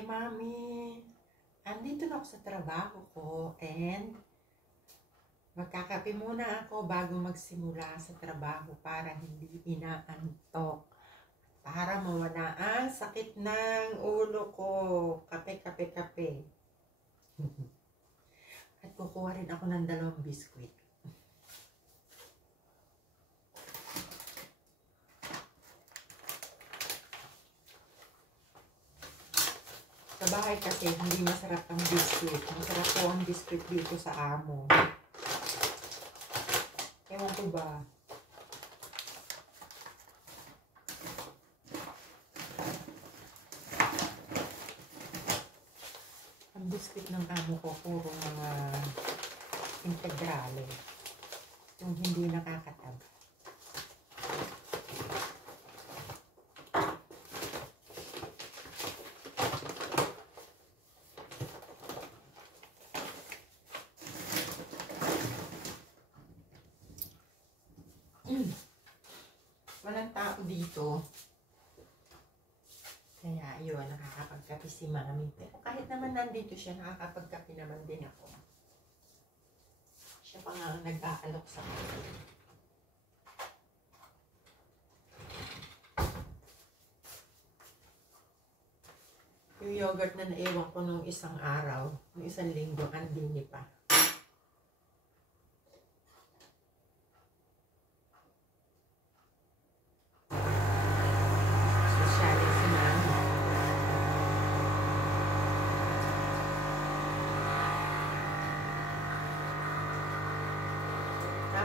Hey Mami, andito na ako sa trabaho ko and magkakape muna ako bago magsimula sa trabaho para hindi inaantok. Para mawala ang sakit ng ulo ko. Kape. At kukuha rin ako ng 2 biskwit. Sa bahay kasi hindi masarap ang biscuit. Masarap po ang biscuit dito sa amo. Ewan ko ba? Ang biscuit ng amo ko puro mga integrale. Yung hindi nakakataba. Walang tao dito. Kaya yun, nakakapagkape si Mami. Pero kahit naman nandito siya, nakakapagkape naman din ako. Siya pa nga ang nag-aalok sa akin. Yung yogurt na naiwan ko nung isang araw, nung isang linggo, andini pa.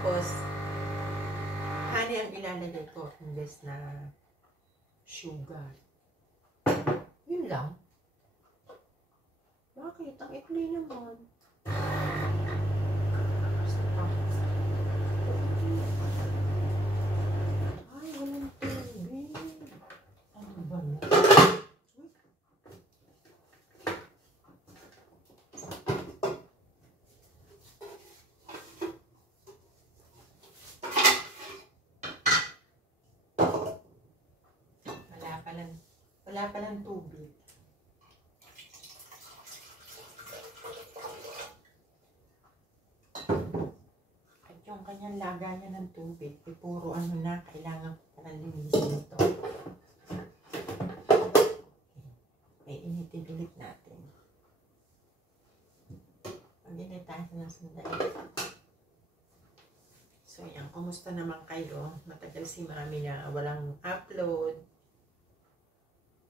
Tapos, honey ang ilalagay ko imbes na sugar. Yun lang. Bakit? Ang ikli naman. Ay, walang tubig. Ano ba na? Wala palang tubig. At yung kanyang lagayan ng tubig, puro ano na, kailangan ko palang linisin ito. Okay, initin ulit natin. Mag-init tayo ng sandali. So yan, kumusta naman kayo? Matagal si Mami na walang upload.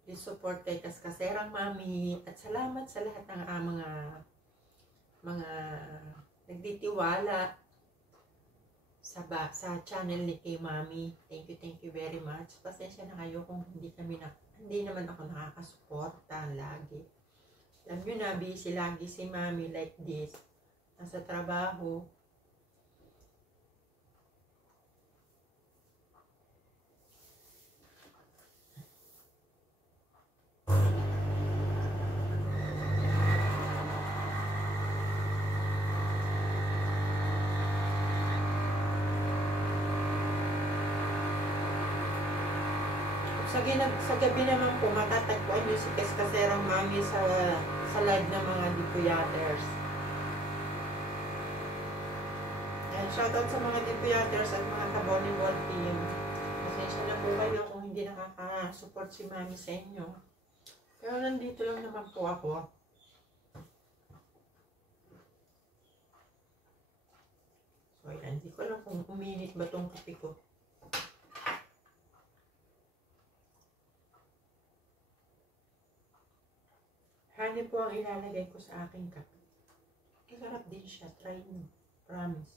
Please support kay Kaskaserang Mami at salamat sa lahat ng mga nagditiwala sa channel ni kay Mami. Thank you very much. Pasensya na kayo kung hindi naman ako nakakasuporta lagi. Alam nyo na, busy lagi si Mami like this. Nasa trabaho. Sa gabi naman po, matatagpuan nyo si Kaskaserang Mami sa live ng mga Dipuyaters. Shoutout sa mga Dipuyaters at mga ka-volleyball team. Pasensya na po kayo kung hindi nakaka-support si Mami sa inyo. Pero nandito lang naman po ako. So yan, hindi ko alam kung uminit ba itong kape ko. Honey po ang ilalagay ko sa aking kape. Masarap din siya. Try nyo. Promise.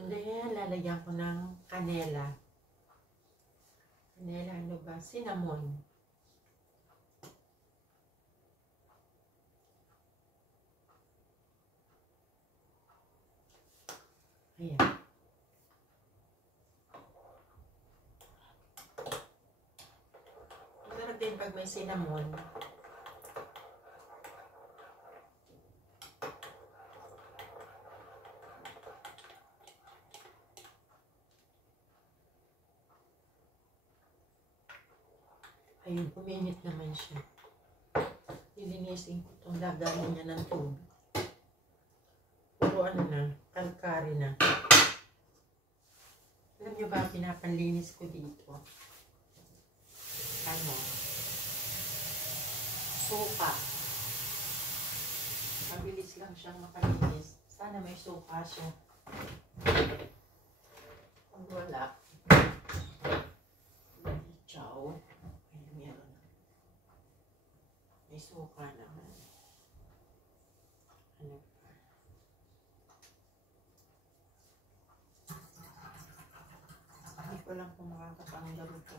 And then, lalagyan ko ng kanela. Kanela, ano ba? Cinnamon. Ayan. Masarap din pag may cinnamon. Ayun, uminit naman siya. Lilinisin ko itong lagayan niya ng tubig. Puro ano na, kalkari na. Alam niyo ba, pinapanlinis ko dito? Ano? Suka. Mabilis lang siyang makalinis. Sana may suka siya. Pag wala, ciao. Ay, meron. May suka naman. Ano pa? Hindi ko lang kung makakatanggal ito.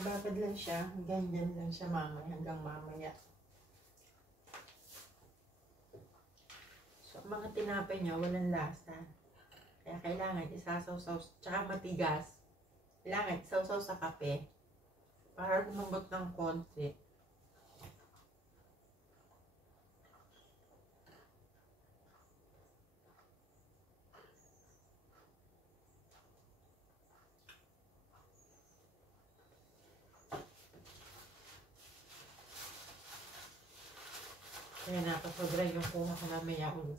Nabagad lang siya. Ganyan lang siya mamaya hanggang mamaya. So, mga tinapay niya walang lasa. Kaya kailangan isasawsaw, tsaka matigas. Kailangan isawsaw sa kape para lumambot ng konti. Kaya napasobra yung kuha ko mamaya ulit.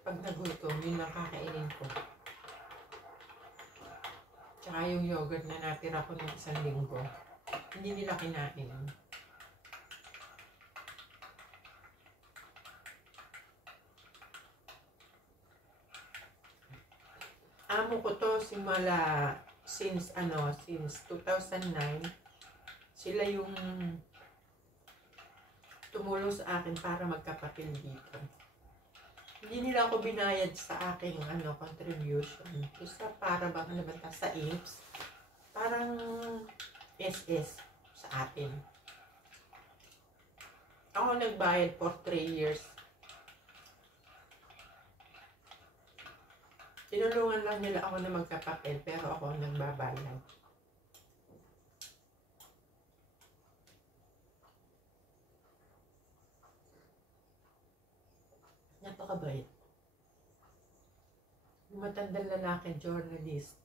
Pag nagutom, yun lang kakainin ko. Tsaka yung yogurt na natira ko ng isang linggo. Hindi nila kinain. Amo ko to simula since 2009. Sila yung tumulong sa akin para magkapatid dito. Hindi nila ako binayad sa aking contribution. Isa para bang sa IMPS. Parang SS sa atin. Ako nagbayad for 3 years. Tinulungan lang nila ako na magkapatid pero ako ang nagbabayad. Napakabait. Yung matandang lalaki, journalist.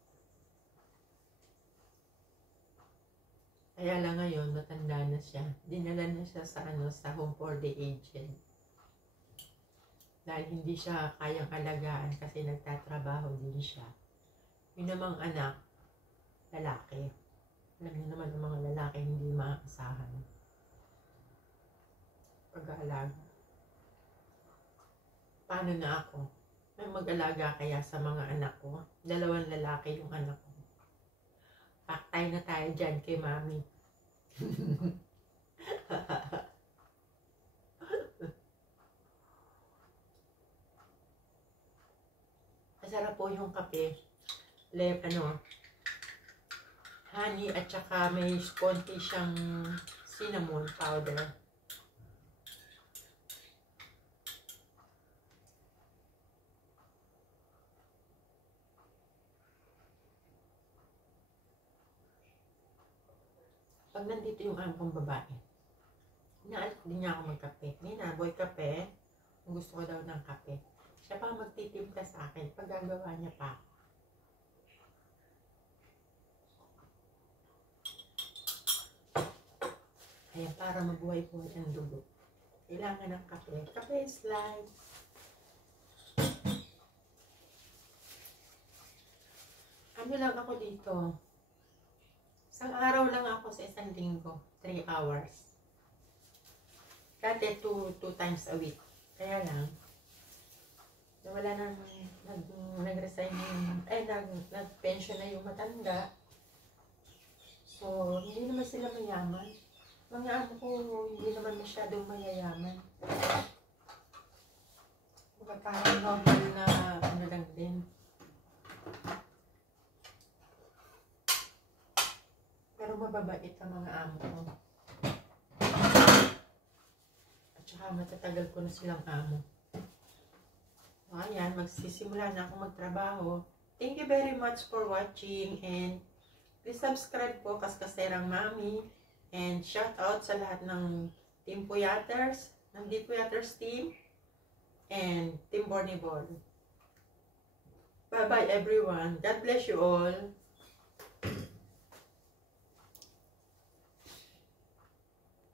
Kaya lang ngayon, matanda na siya. Dinala na siya sa home for the aged. Dahil hindi siya kayang alagaan kasi nagtatrabaho din siya. Yun namang anak, lalaki. Alam niyo naman ang mga lalaki hindi maaasahan. Pag-aalaga. Paano na ako? May mag-alaga kaya sa mga anak ko? 2 lalaki yung anak ko. Paktay na tayo dyan kay mami. Masarap po yung kape. Honey at saka may konti siyang cinnamon powder. Pag nandito yung aming babae, inaalit din niya ako magkape. Nina, boy kape. Gusto ko daw ng kape. Siya pa magtitimpla sa akin pag gagawa niya pa. Kaya para mabuhay-buhay ang dugo, kailangan ng kape. Kape is life. Ano lang ako dito? Isang araw lang ako sa isang linggo. 3 hours. Dati 2 times a week. Kaya lang, wala nang nag-resign nag-pension na yung matanda. So, hindi naman sila mayaman. Mga ano ko, hindi naman masyadong mayayaman. Parang normal na lang din. Pero mababait ang mga amo ko. At saka matatagal ko na silang amo. So, ayan, magsisimula na ako magtrabaho. Thank you very much for watching and Please subscribe po, Kaskaserang Mami. And shout out sa lahat ng Team Puyaters, ng Deep Puyaters team, and Team Bornibol. Bye-bye everyone. God bless you all.